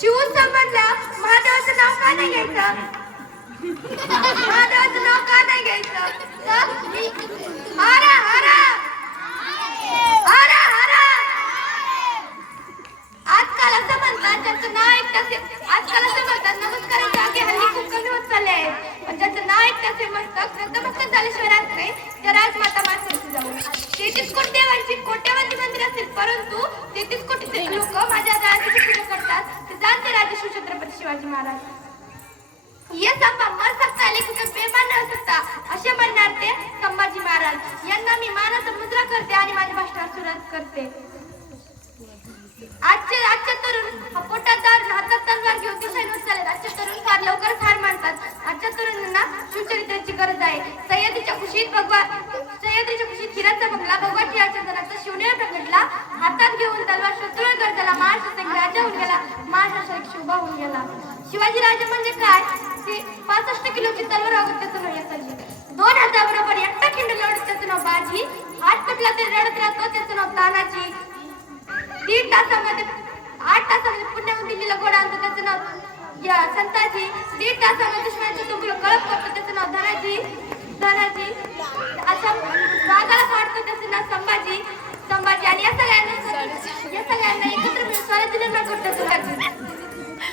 शिव समजलं महादेवाचं नाव का नाही घ्यायचं? महादेवाचं नाव का नाही घ्यायचं? हर हर हर हर. आजकाल असं म्हणतात ज्याचं नाव ऐकताच आजकाल असं म्हणतात नमस्काराच्या आगे हल्ली खूप कमी होत चालले आहेत. पण ज्याचं नाव ऐकताच मस्तक नतमस्तक झाल्याशिवाय राहत नाही. त्या राजमाता माणसाची जाऊन 33 कोटी देवांची कोट्यावधी मंदिर असेल परंतु 33 कोटी लोक माझ्या राजाची पूजा करतात. ते जाणते राजे शिवछत्रपती शिवाजी महाराज. ये संभा मर सकता है लेकिन बेमान रह सकता असे म्हणणार ते संभाजी महाराज यांना मी मानाचा मुद्रा करते आणि माझ्या भाषणात सुरुवात करते. आजचे तरुण पोटात दारून हातात तलवार घेऊन दिशाने चालले. आजचे तरुण फार लवकरच हार मानतात. आजच्या तरुणांना शिवचरित्राची गरज आहे. सह्याद्रीच्या खुशीत हिराचा बंगला भगवा टिळाच्या जनाचा शिवनेर प्रगटला. हातात घेऊन तलवार शत्रूला गरजला. महाराष्ट्राचा एक राजा होऊन गेला. महाराष्ट्राचा एक शिवबा होऊन गेला. शिवाजी राजा म्हणजे काय? ते 65 किलोची तलवार वागत त्याचं नाव असायची. 2 हाताबरोबर एकटा खिंड लढत त्याचं नाव बाजी. हात पटला तरी रडत राहतो त्याचं नाव तानाजी. 8 तासामध्ये पुण्याहून दिल्लीला घोडा आणतो त्याचं नाव या संताजी. 1.5 तासामध्ये दुश्मनाचं तुंबलं कळप करतो त्याचं नाव धनाजी. अशा वाघाला फाडतो त्याचं नाव संभाजी. आणि या सगळ्यांना एकत्र मिळून स्वराज्य निर्माण करतो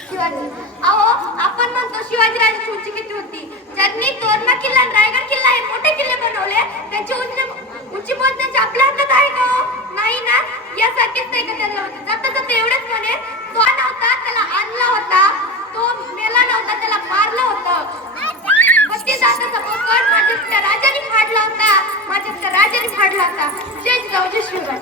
शिवाजी. अहो आपण म्हणतो शिवाजी राजाची उंची किती होती? ज्यांनी तोरणा किल्ला आणि रायगड किल्ला हे मोठे किल्ले बनवले त्यांची उंची मोजण्याची आपल्या हातात आहे का? नाही ना. यासाठीच नाही का त्यांना होते. जाता एवढेच म्हणे तो नव्हता त्याला आणला होता. तो मेला नव्हता त्याला मारलं होतं. 32 दाताचा बोकड माझ्या राजाने फाडला होता. माझ्या राजाने फाडला होता. जय जिजाऊ जय शिवराय.